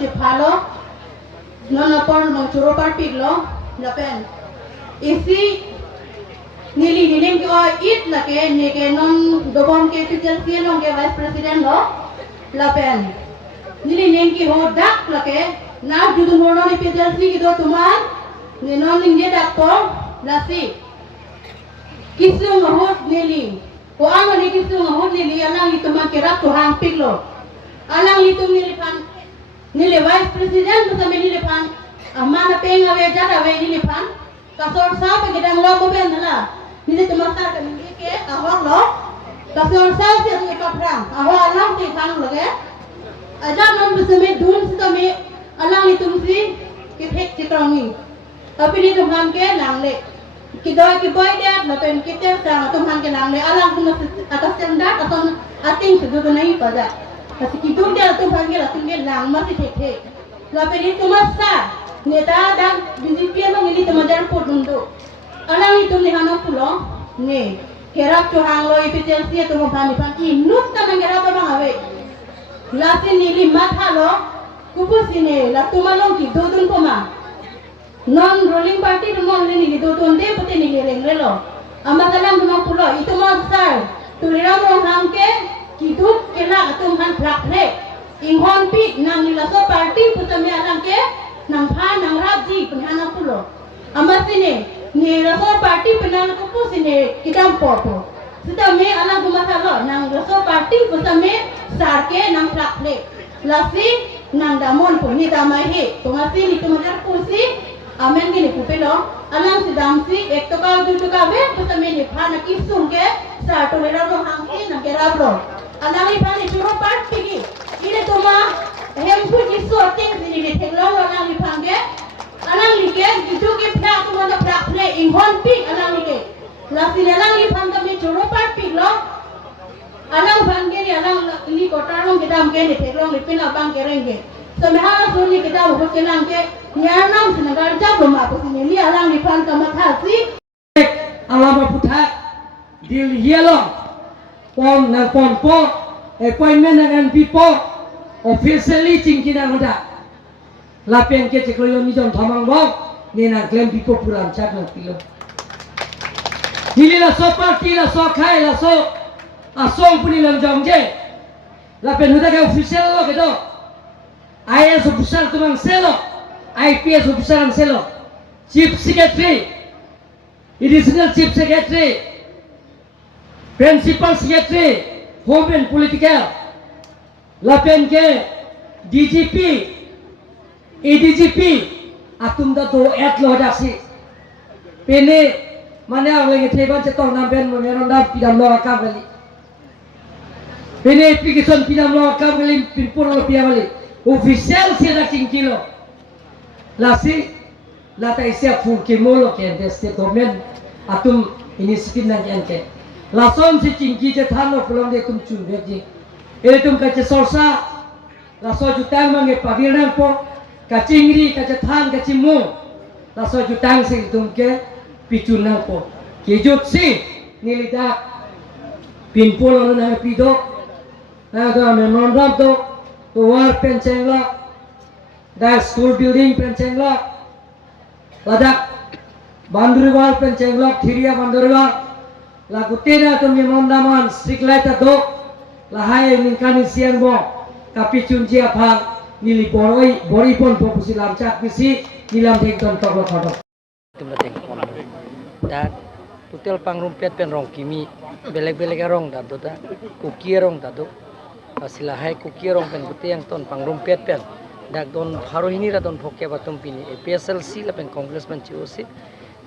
si phalo non pon mang churo par pik lo la pen isi nili niling ko it la ke ne ke non dobon ke pitel si long ke vice president lo la pen nili ning ki ho dak la ke na judun hono ni pitel si ki do tuman ni non ning je dak po la si kisu ngahut nili ko ama ni kisu ngahut nili alang itu man ke rap tu hang pik lo alang itu nili pan nili vice president bersama nili pan amana penga we jada we nili pan kasor sa pe gedang lo mo ben hala nili tumasa ka nili ke ahok lo kasor sa se ru ka prang ahok alang ti thang lo ke aja non bersama dun sitame alang itu si ke thek chikrami tapi ni tuhan ke lang le kidoy ki boy dia na pen kitel sa tuhan ke lang le alang tu atas tenda aton ating sedu nai pada kasi kidung dia tuhan ke la tinggal lang masih thek la pen itu masa neta dan BJP emang ini teman-teman pun untuk alang itu ni hana pulo ne kerap tu hang lo ipitel si tu mapani pan inut ta mangerap bang awe lasin ni limat halo kupus ini la tu malong ki dodun poma non ruling party tu mon ni ki dodun de pute ni leng lo amatalam tu pulo itu masar tu liram lo hang ke kiduk kela tu han plak le inghon pi nang ni la so party putame alang ke nang pha nang rap ji penhana pulo amasine ni raso party penhana kupu sine kidam popo sita me ala gumasa lo nang raso party pusame sarke nang plakle lasi nang damon pu ni damai he tungasi ni tumajar pusi amen gini pupelo alang sidam si ek to ka du to ka be pusame ni pha na kisung ke sa to lera ro hang ki nang ke rabro alang ni pha ni churo party ki ine tuma hem pu ji sorting sini ni theklo alang ni phange alang ni ke gitu ke phak tu mana phak le inghon pi alang ni ke la sin alang ni phang ka me choro part pi lo alang phange ni alang ni kotarong ke dam ke ni theklo ni pina bang ke renge so me ha so ni ke dam ho ke lang ke nya nam sin gar ja bo ma pu sin ni alang ni phang ka ma tha si alama putha dil yelo pom na pom po appointment dengan pipo officially cingkina muda lapian ke cekloyo ni jom thamang bang ni na claim pipo puran chat na pilo nili la so party la so khai la so asong puni lam jom je lapian huda ke official lo ke do IAS officer tumang selo IPS officer ang selo chief secretary additional chief secretary principal secretary home and political lapen ke DGP ADGP atum da do et lo da si pene mane awle ke theba che tong nam ben mo meron da pidam lo ka bali pene application pidam lo ka bali pinpur lo pia bali official se da kilo la si la ta isia fu ke molo ke de state government atum initiative na ke la som si cingki je than lo pulong de tum chun be ji ele tum ka che sorsa la so jutang mange pavirang po ka chingri ka che than ka chimu la so jutang sing tum ke pichunang po ke jut si nilida pinpolo na pido na do me non ram to war pencheng la da school building pencheng la ladak bandurwal pencheng la thiria bandurwal la gutena tum me mondaman striklai ta do lahai ningkani siang bo kapi chunjia phan nili boroi boripon popusi lam chak bisi nilam thek don tok lo thadok tum teng kon da tutel pangrumpet pen rong kimi belek rong da do da kuki rong da do asila hai kuki rong pen gutiang ton pangrumpet pen dak don haro hini ra don phokke batum pini PSLC la pen congressman chiosi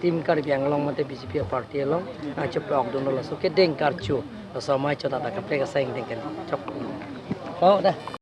tim kar biang long mate BJP party long acha plok don la so ke deng kar chu so mai chota da kapre ka saing deng ken chok oh da